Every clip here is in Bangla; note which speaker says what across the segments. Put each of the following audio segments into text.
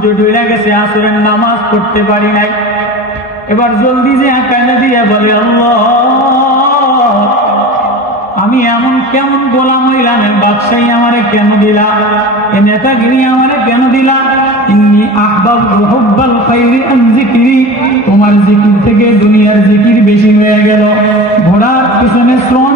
Speaker 1: সূর্য ডুবে গেছে, আসরের নামাজ পড়তে পারি নাই। এবার জলদি যে কানে দিয়ে বলে, আল্লাহ, আমি এমন কেমন গোলাম হইলাম এর বাদশাহী আমারে কেন দিলা? এ নেতাগিরি আমারে কেন দিলা? ইন্নি আহবাব হুব্বাল খাইরি জিকিরি তোমার জিকির থেকে দুনিয়ার জিকির বেশি হয়ে গেল। ঘোড়ার পিছনে শ্রম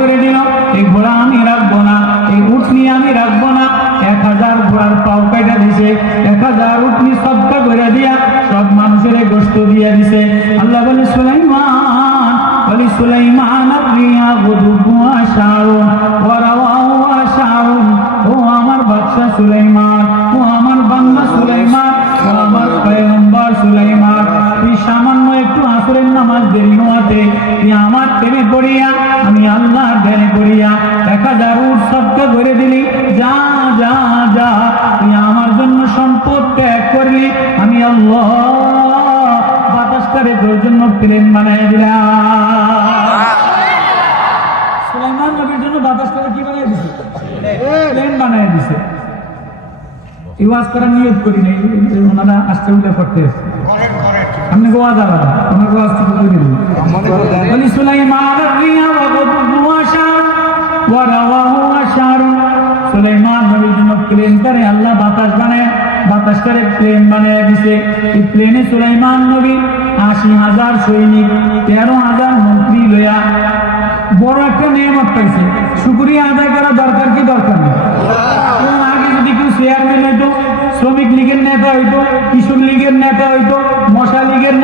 Speaker 1: করে দিল এই ঘোড়া আমি রাখব না এই উঠনি আমি রাখব না। এক হাজার ঘোড়ার পাও কেটে দিছে, এক হাজার উঠনি সবটা করে দিয়া সব মানুষের গোস্ত দিয়ে দিছে। আল্লাহ বলে, সুলাইমান, বলি, সুলাইমান শারুন ও আমার বাদশা সুলাইমান, ও আমার বান্দা সুলাইমান, ও আমার পয়গম্বর সুলাইমান। তুই সামান্য নামাজ দেরি আমার প্রেমে পড়িয়া, আমি আল্লাহর ধ্যানে পড়িয়া এক হাজার উঠ সবটা করে দিলি। যা যা যা তুই আমার জন্য সম্পদ ত্যাগ করলি, আমি আল্লাহ বাতাসটারে তোর জন্য প্লেন বানাই দিলাম। সুলাইমান নবীর জন্য বাতাসটারে কি বানাই দিছে? বানাই দিছে। নিয়োগ করি নাই, ওনারা উল্লেখ করতে আপনি গোয়াজ আলাদা আমার গোয়াজ থেকে করে দিল বলি, সুলাইমান রিয়া ওয়া শার ওয়া রাওয়াহু আশার। সুলাইমান নবীর জন্য প্লেন করে আল্লাহ বাতাস বানায়, বাতাস করে প্লেন বানায় দিছে। এই প্লেনে সুলাইমান নবী আশি হাজার সৈনিক, তেরো হাজার মন্ত্রী লইয়া বড় একটা নিয়ামত পাইছে। শুক্রিয়া আদায় করা দরকার কি দরকার নেই? আগে যদি কেউ চেয়ারম্যান হইতো শ্রমিক লীগের নেতা হইতো কৃষক লীগের নেতা হইতো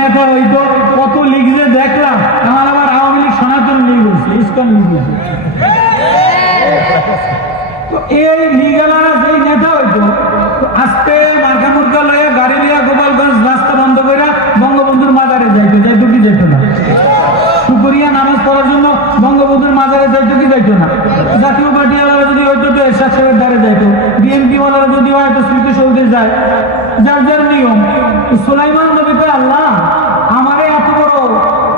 Speaker 1: নেতা হইতো কত যে দেখলাম। আমার আবার আওয়ামী লীগ সনাতন লীগ হয়েছে, ইস্কন লীগ এই লীগালারা যেই নেতা হইতো আজকে মার্কা মুরকা লয়ে গাড়ি লিয়া গোপালগঞ্জ রাস্তা বন্ধ করে বঙ্গবন্ধুর মাজারে যাইতো যাইতো কি যেত না? শুকরিয়া নামাজ পড়ার জন্য বঙ্গবন্ধুর মাজারে যাইতো কি যাইতো না? জাতীয় পার্টি ওয়ালারা যদি হইতো তো এরশাদ সাহেবের দ্বারে যাইতো বিএনপি ওয়ালারা যদি হয় তো স্মৃতি সৌধে যায়, যার যার নিয়ম সুলাইমান নবী কয়, আল্লাহ, আমারে এত বড়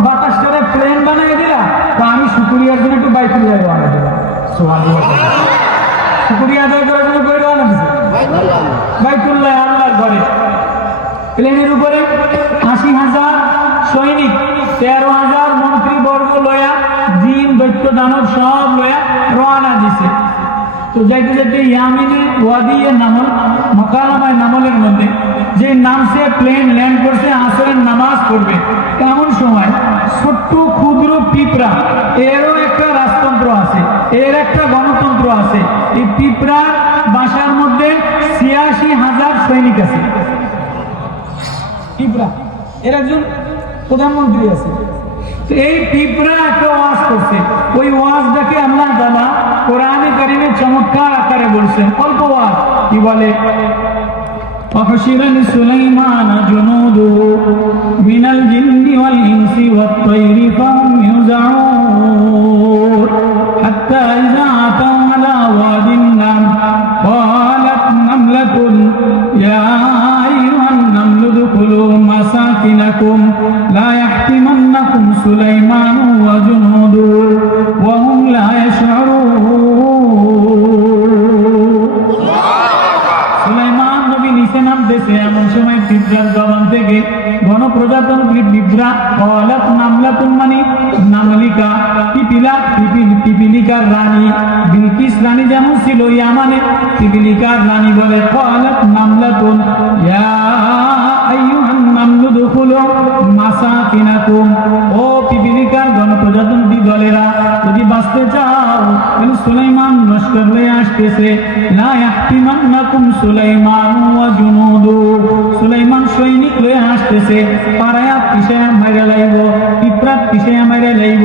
Speaker 1: বাতাসটারে প্লেন বানাই দিলা, তো আমি শুকুরিয়ার জন্য একটু বাইকুল যাব আনা দিলাম। শুকুরিয়া আদায় করার জন্য কই রওনা দিছে বাইতুল্লাহ, আল্লাহর ঘরে। প্লেনের উপরে আশি হাজার সৈনিক, তেরো হাজার মন্ত্রী, বর্গ, লয়া, জিন, দৈত্য, দানব, সব লয়া রওনা দিছে। তো যাইতে যাইতে ইয়ামিনে ওয়াদিয়ে নামল মকালামায় নামলের মধ্যে যে নামছে প্লেন ল্যান্ড করছে, আসরের নামাজ পড়বে। এমন সময় ছোট্ট, ক্ষুদ্র পিঁপড়া, এরও একটা রাজতন্ত্র আছে, এর একটা গণতন্ত্র আছে। এই পিঁপড়ার বাসার মধ্যে ছিয়াশি হাজার সৈনিক আছে। পিঁপড়া, এর একজন প্রধানমন্ত্রী আছে। এই পিঁপড়া একটা ওয়াজ করছে। ওই ওয়াজটাকে আল্লাহ তালা কোরআনে কারিমে চমৎকার আকারে বলছেন। অল্প ওয়াজ। কি বলে? وحشر لسليمان جنوده من الجن والإنس والطير فهم يوزعون. حتى إذا أتوا على واد النمل قالت نملة يا أيها النمل ادخلوا مساكنكم لا يحتمنكم سليمان. নামতেছে এমন সময় পিঁপড়ার জবান থেকে গণপ্রজাতন্ত্রী পিঁপড়া কলাত নামলাতুন মানে নামলিকা পিপিলা পিপিল পিপিলিকার রানী, বিলকিস রানী যেমন ছিল ইয়ামানে, পিপিলিকার রানী বলে কলাত নামলাতুন। ইয়া ও পিপিলিকার গণপ্রজাতন্ত্রী দলেরা, যদি বাঁচতে চাও সুলাইমান হয়ে আসতেছে লা ইয়াহতিমান্নাকুম সুলাইমান ওয়া জুনুদু। সুলাইমান সৈনিক হয়ে আসতেছে পাড়ায়া পিছে মাইরা লাইব পিঁপড়া পিছে মাইরা লাইব।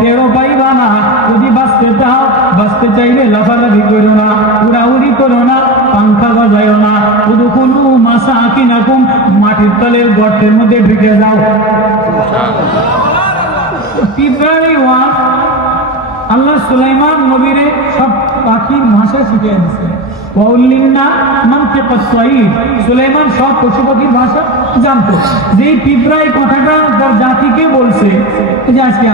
Speaker 1: টেরো পাইবা না যদি বাঁচতে চাও বাঁচতে চাইলে লাফালাফি করো না উড়াউড়ি করো না পাংখা বাজায়ও না। উদুকুলু মাসা আকিনাকুম মাটির তলের গর্তের মধ্যে ঢুকে যাও। পিঁপড়ার ওয়াজ আল্লাহ সুলাইমান নবীরে সব পাখির ভাষা শিখিয়ে দিচ্ছে সব পশু পাখির ভাষা জানতো। যে পিঁপড়া এই কথাটা তার জাতিকে বলছে যে আজকে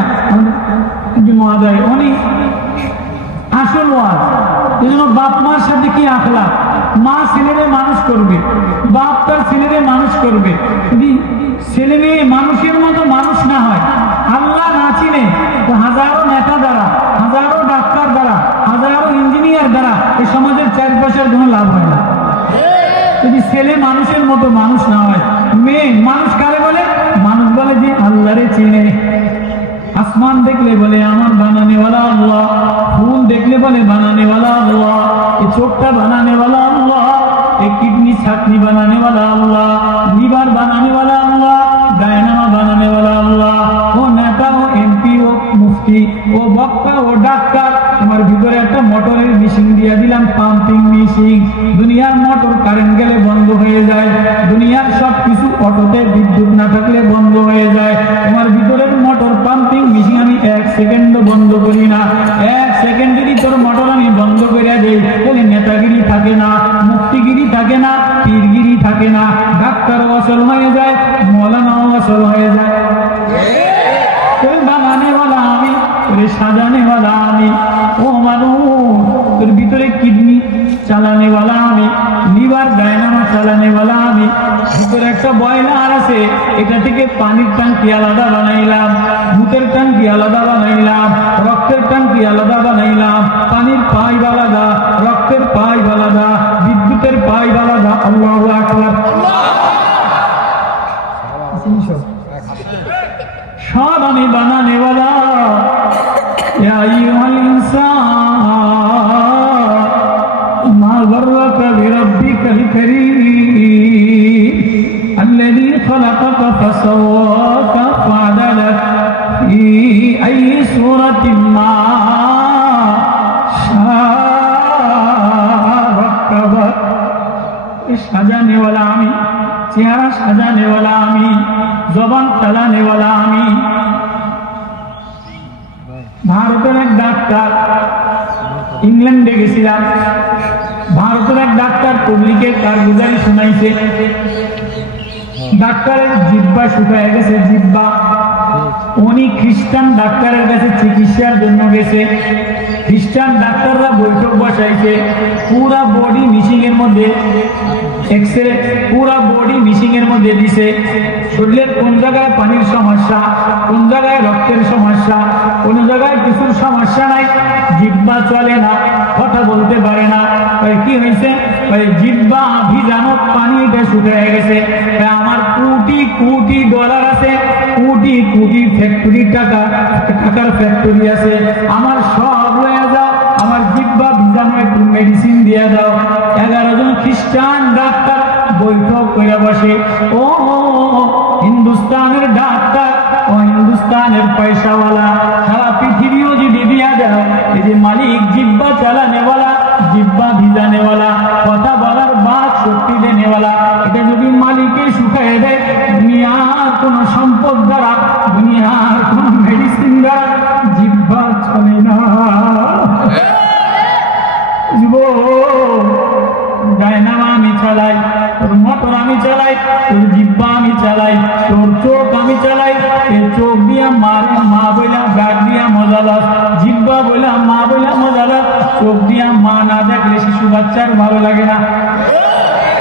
Speaker 1: মহাদয় আসল ওয়াজ। এই জন্য বাপ মার সাথে কি আখলা মা ছেলেরে মানুষ করবে, বাপ তার ছেলেরে মানুষ করবে। যদি ছেলে মেয়ে মানুষের মতো মানুষ না হয় আল্লাহ না চিনে তো হাজারো নেতা দ্বারা হাজারো ডাক্তার দ্বারা হাজারো ইঞ্জিনিয়ার দ্বারা এই সমাজের চারপাশের কোনো লাভ হয় না যদি ছেলে মানুষের মতো মানুষ না হয়, মেয়ে মানুষ কারে বলে? মানুষ বলে যে আল্লাহরে চেনে। আসমান দেখলে বলে আমার বানানেওয়ালা আল্লাহ, ফুল দেখলে বলে বানানেওয়ালা আল্লাহ এই চোখটা বানানেওয়ালা আল্লাহ এই কিডনি ছাকনি বানানেওয়ালা আল্লাহ। মেশিন দিয়ে দিলাম পাম্পিং মেশিন দুনিয়ার মোটর কারেন্ট গেলে বন্ধ হয়ে যায়। দুনিয়ার সব কিছু অটোতে বিদ্যুৎ না থাকলে বন্ধ হয়ে যায়। তোমার ভিতরের মোটর পাম্পিং মেশিন আমি এক সেকেন্ড বন্ধ করি না। এক সেকেন্ডেরই তোর মোটর আমি বন্ধ করে দেই। বলে নেতাগিরি থাকে না মুক্তিগিরি থাকে না পীরগিরি থাকে না। ডাক্তার অসল হয়ে যায় মলানাও অসল হয়ে যায়। বানানেওয়ালা আমি সাজানেওয়ালা আমি। আমার আর চালানি বলা আমি। ভূতের একটা বয়লার আছে, এটা থেকে পানির টাঙ্কি আলাদা বানাইলাম, ভূতের টাঙ্কি আলাদা বানাইলাম, রক্তের টাঙ্কি আলাদা বানাইলাম, পানির পাই আলাদা, রক্তের পাই আলাদা, বিদ্যুতের পাই আলাদা। আল্লাহ আকবার। সব আমি বানানেওয়ালা বলা। ইনসান। فسواك فعدلك في أي سورة ما شاء ركبك. সাজানেওয়ালা আমি চেহারা সাজানেওয়ালা আমি জবান চালানেওয়ালা আমি ভারতের এক ডাক্তার, ইংল্যান্ডে গেছিলাম। ভারতের এক ডাক্তার পুবলিকে তার শুনাইছে। ডাক্তারের জিব্বা শুকায় গেছে জিব্বা উনি খ্রিস্টান ডাক্তারের কাছে চিকিৎসার জন্য গেছে। খ্রিস্টান ডাক্তাররা বৈঠক বসাইছে। পুরা বডি মিশিং এর মধ্যে পুরা বডি মধ্যে দিছে। শরীরের কোন জায়গায় পানির সমস্যা, কোন জায়গায় রক্তের সমস্যা, কোন জায়গায় কিছুর সমস্যা নাই জিব্বা চলে না, কথা বলতে পারে না। তাই কি হয়েছে তাই জিব্বা ভিজানো পানিটা শুকিয়ে গেছে। আমার কোটি কোটি ডলার আছে। কোটি কোটি ফ্যাক্টরি টাকা, টাকার ফ্যাক্টরি আছে। আমার সব লয়ে যাও। আমার জিব্বা ভিজানো একটু মেডিসিন দিয়ে দাও। এগারো জন খ্রিস্টান ডাক্তার বৈঠক করে বসে। ও, হিন্দুস্তানের ডাক্তার, ও হিন্দুস্তানের পয়সাওয়ালা। তোর জিব্বা আমি চালাই, তোর চোখ আমি চালাই এর চোখ দিয়া মা মা বইলা ব্যাগ দিয়া মজালাস জিব্বা বইলা মা বইলা মজালাস চোখ দিয়া মা না দেখলে শিশু বাচ্চার ভালো লাগে না।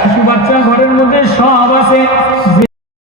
Speaker 1: শিশু বাচ্চা ঘরের মধ্যে সব আছে